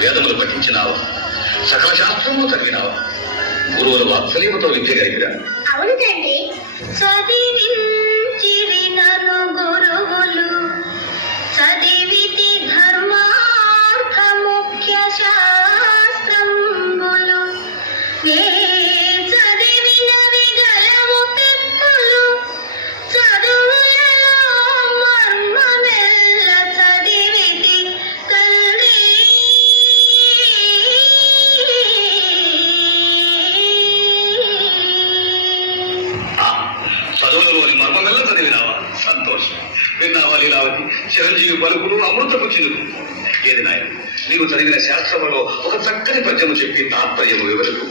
వేదములు పఠించినావా? సకల శాస్త్రము చదివినావా? గురువుల వాత్సల్యముతో విద్య కలిగిరా? అవును తండ్రి. చదివించిరి నన్ను గురువులు, చదివితి ధర్మార్థ ముఖ్య శాస్త్రములు. నే చదివినవి గలవు పెక్కులు, చదువులలో మర్మమెల్ల చదివితి తండ్రి. చదువులోని మర్మమెల్ల చదివినావా? సంతోషం. విన్నావా లీలావతి? చిరంజీవి పలుకులు అమృతపు చినుకు. ఏది నాయన, నీవు చదివిన శాస్త్రములో ఒక చక్కని పద్యము చెప్పి తాత్పర్యము వివరకు.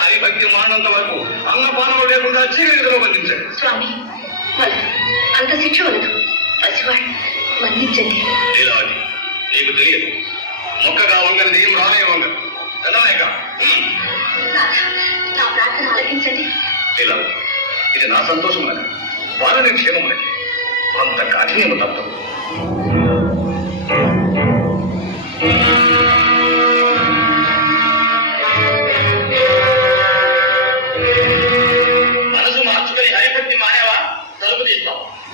హరిభక్తి మానంత వరకు అన్నపానం లేకుండా చీకటిలో బంధించండి. స్వామి, అంత శిక్ష వలదు. పసివాడు బంధించండి. లీలావతి, నీకు తెలియదు. మొక్కగా వంగని ఏం రానే వంగ. కన్నాయక, నా ప్రార్థన ఆలకించండి. లీలావతి, ఇది నా సంతోషం లేక వారిని క్షేమములకి కొంత కాఠిన్యము తప్పదు.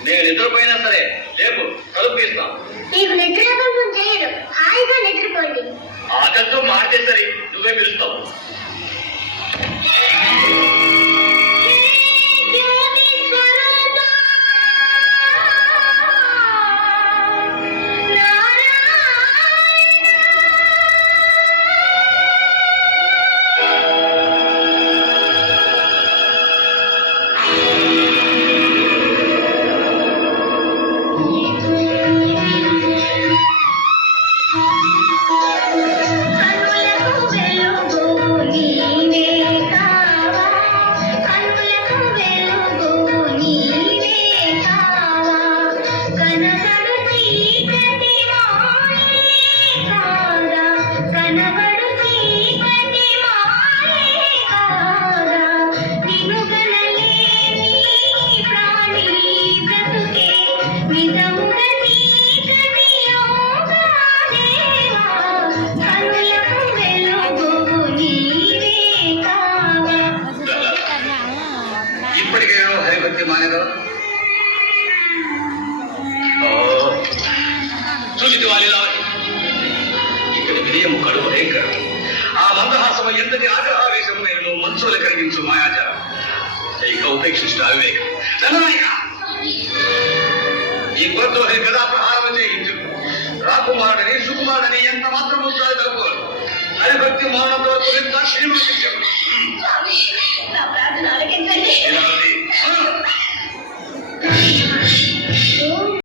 నేను నిద్రపోయినా సరే లేపు, తలుపు తీస్తాం. నీకు నిద్రాభంగం చేయడు, హాయిగా నిద్రపోండి. ఆటతో మారితే సరే నువ్వే పిలుస్తావు. చూసి లీలావతి, ఇక్కడ వినయము కడుపు భయంకరం. ఆ మందహాసము ఎంతటి ఆగ్రహావేశము నేను మంచుల కలిగించు మాయాచారం. ఇక ఉపేక్షిష్ట అవివేకం. ఈ కొరతో కదా ప్రహారం చేయించు. రాకుమారుడని సుకుమారుడని ఎంత మాత్రం ముచ్చాడు తప్పుకోరు. హరిభక్తి మౌనంతో శ్రీమంతం.